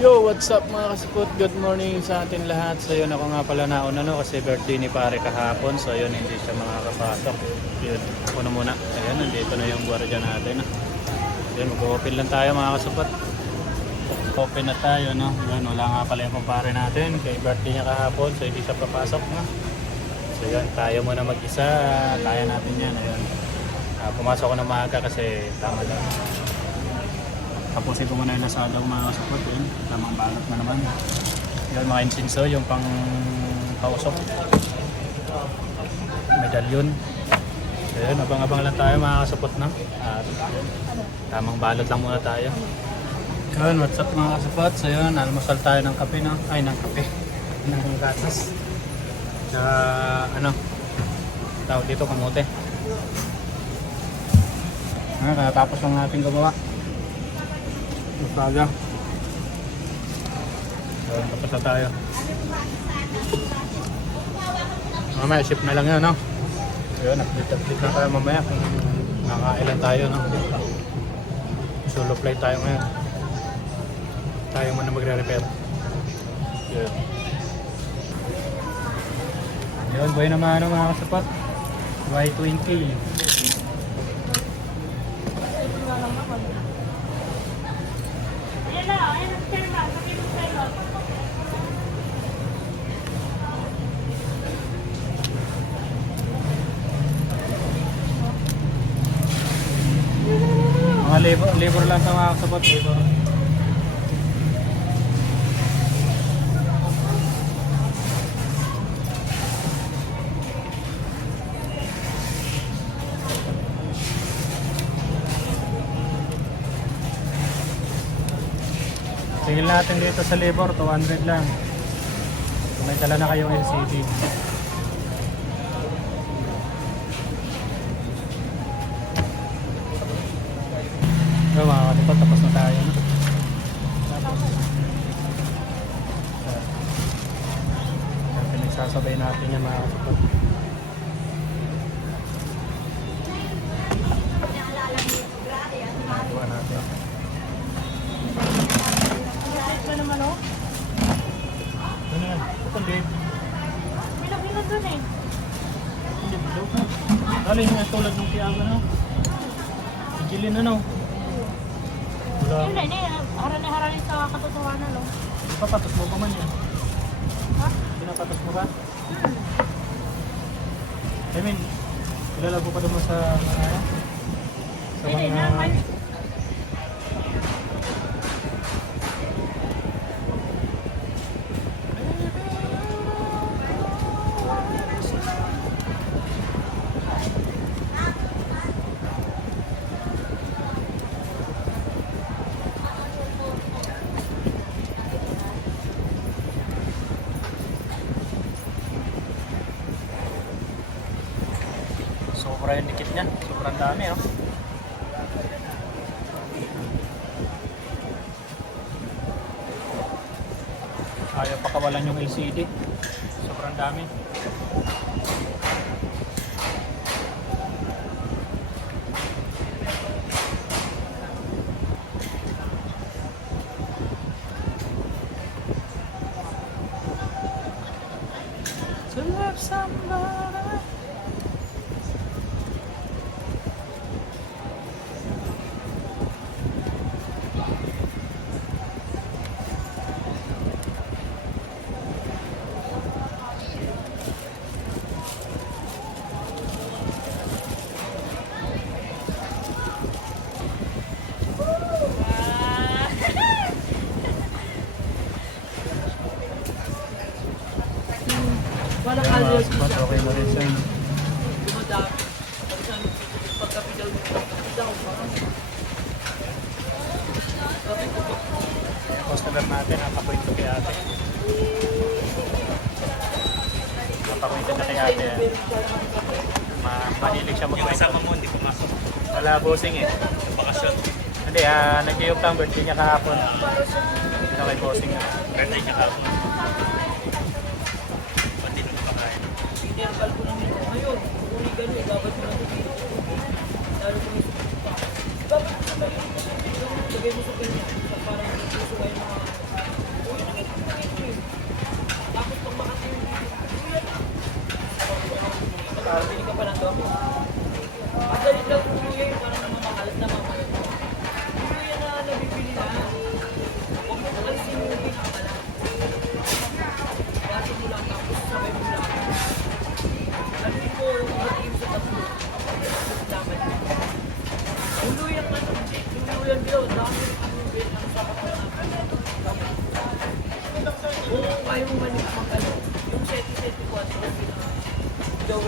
Yo, what's up mga kasipot? Good morning sa atin lahat. So yun, ako nga pala nauna kasi birthday ni pare kahapon. So yun, hindi siya makakapasok. Yun, ako na muna. Ayan, nandito na yung gwardiya natin. Yun, mag-open lang tayo mga kasipot. Open na tayo, no? Yun, wala nga pala yung kumpare natin. Kay birthday niya kahapon, so hindi siya papasok, no? So yun, tayo muna mag-isa. Kaya natin yan, ayun. Pumasok ko na maaga kasi tama lang. Tapusin ko muna yung lasada mga kasapot. Yun, tamang balot na naman. Yun, mga insinso, yung pang kausok. Medalyon. So yun, abang-abang lang tayo mga kasapot na. At tamang balot lang muna tayo. Yun, what's up mga kasapot? So yun, almusal tayo ng kape, no? Ay, ng kape. Ng gatas. Tsaka, tawag dito, kamote. Tapos lang natin gawa. Usaga. So, tapos na tayo. Mamaya, ship na lang yun, no? So yun, update na tayo mamaya kung nakakailan tayo, no? Solo flight tayo ngayon. Tayo muna magre-repair. Yun. Yun, buhay naman mga kasapat. Y20. Mga labor lang ito mga kasabot. Labor. Tigil natin dito sa labor, 200 lang. Kung may tala na kayong LCD. So mga katipot, tapos na tayo. No? Pinagsasabay natin yan mga katipot. Nagawa natin. Ito naman o? Ano yan? Ito din. Bilang-bilang dun eh. Hindi bilog. Dali nga tulad ng piyaga no? Sigilin na no? Wala. Hindi. Harani-harani sa katotohanan no? Papatos mo pa man yan. Ha? Pinapatos mo ba? I mean, ilalago pa naman sa mga sa Hindi na. sobra yung dikit niya. Sobrang dami oh. Ayaw pakawalan yung LCD. Sobrang dami. To love somebody. Walang Ayan, mga allergy spot, siya. okay na rin siya. Dumadami. Pagkapi daw Yung customer natin, napakwento kay ate. Napakwento na kay ate. Mahilig siya magkwento. Yung kasama mo, hindi pumasok. Wala bossing eh. Sa bakasyon. Hindi, nag-iyok lang birthday niya kahapon. Hindi na kay bossing na. Birthday niya kapon. Pati nung pakain. Tinirkal ko lang nito ngayon. Kung gano'n, ibabad mo natin dito. Lalo kung ito pa. Ibabad mo sa balik. Lagay mo sa kanya. Parang puso kayo mga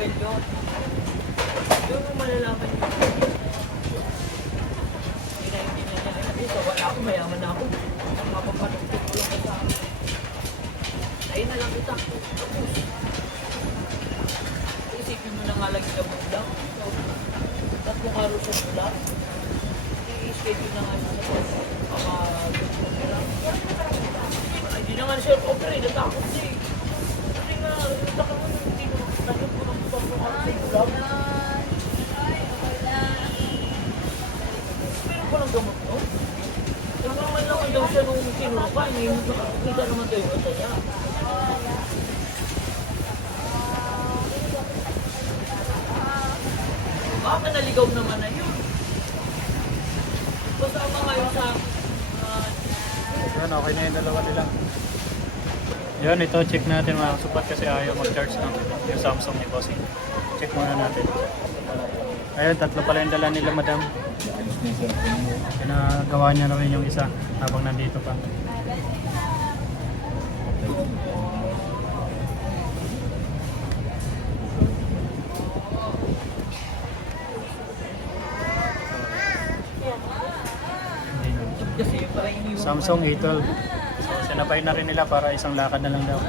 oil yun. Doon mo malalaman yun. Hindi na niya. Dito, wala ako, mayaman na ako. Ang mapapanagpit ko lang sa akin. Ayun na lang kita. Tapos, isipin mo na nga lagi ka bunda. Tatlong araw sa bunda. I-schedule na nga sa po. Maka-good mo lang. Hindi na nga siya operate. Natakot siya eh. Kasi nga, natakot mo hindi ko. Nakit ko ng tatlong araw sa bunda. Meron pa lang gamot, no? Nagkaman lang daw siya nung sinurukan. Ngayon, nakakita naman tayo ito niya. Baka naligaw naman na yun. Kasama ngayon sa... Yan, okay na yung dalawa nila. Yan, ito check natin mga kasupat kasi ayaw mag-charge ng yung Samsung ni Bossing. Check muna natin. Ayun, tatlo pala yung dala nila, madam. Pinagawa niya na rin yung isa habang nandito pa. Kasi parang iniwan. Samsung A12. So, sinabay na rin nila para isang lakad na lang daw.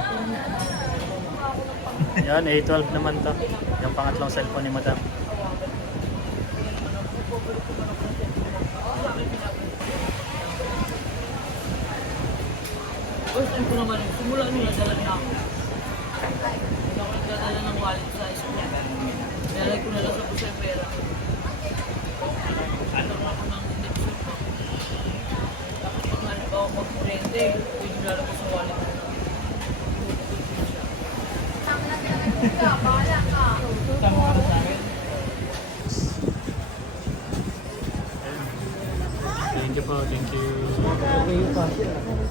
Yan, A12 naman to. Yung pangatlong cellphone ni madam. First time ko naman, simula nila dala na ako. Hindi ako nagdadala ng wallet sa isang niya. Nalagay ko na lang sa puso yung pera. Ano na ako ng indexon ko. Tapos pag halimbawa mag-kurente, pwede lalabas sa wallet ko na. Tama ka sa akin. Thank you po, thank you. Okay pa.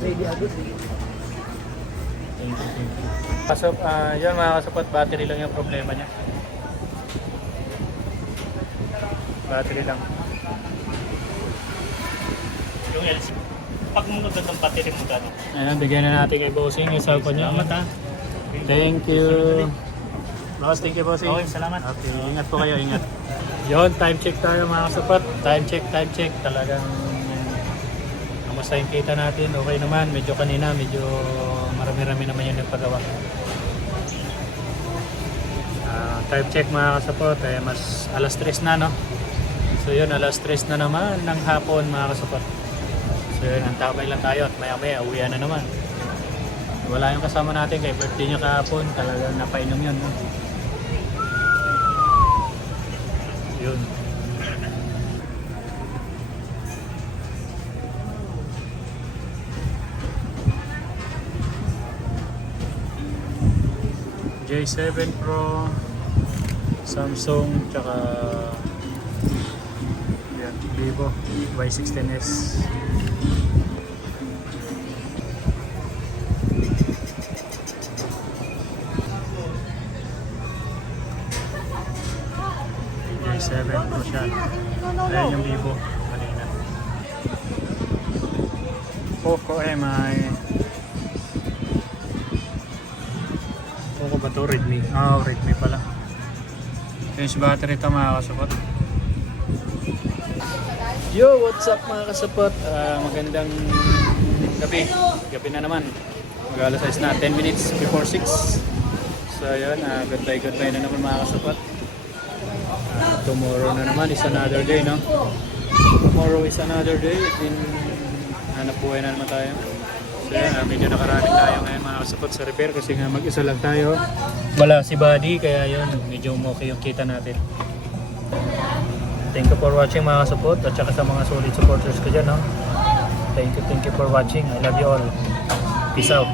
Ready agad eh. Thank you, thank you. Kaso, yun mga kasupat, battery lang yung problema niya. Battery lang. Yung LC. Pag munod ng battery mo gano'n. Ayan, bigyan na natin kay Bossing yung cellphone niya. Salamat ha. Thank you. Boss, thank you, Bossing. Okay, salamat. Okay, ingat po kayo, ingat. Yon, time check tayo mga kasupat. Time check. Talagang kamusta yung kita natin. Okay naman, medyo kanina, medyo marami-rami naman yung nagpagawa. Time check mga kasapot, mas alas 3 na, no? So yun, alas 3 na naman ng hapon mga kasapot. So yun, antabay lang tayo at maya-maya uwian na naman. Wala yung kasama natin kay birthday niya kahapon, talagang napainom yun, no? Yun. J7 Pro, Samsung, tsaka yan, Vivo Y16s. J7 Pro siya. Ayan yung Vivo kanina. Poco MI. Poco ba to? Redmi? Redmi pala. Change battery ito mga kasupot. Yo, what's up mga kasupot? Magandang gabi. Gabi na naman. Mag-alas 6 na, 10 minutes before 6. So yun, goodbye na naman mga kasupot. Tomorrow na naman is another day, no? Tomorrow is another day. Hanap buhay na naman tayo. So yan, medyo nakarami tayo ngayon mga kasupot sa repair kasi nga mag-isa lang tayo. Wala si Buddy, kaya yun, medyo okay yung kita natin. Thank you for watching mga kasupot at saka sa mga solid supporters ko dyan, no? Thank you for watching. I love you all. Peace out.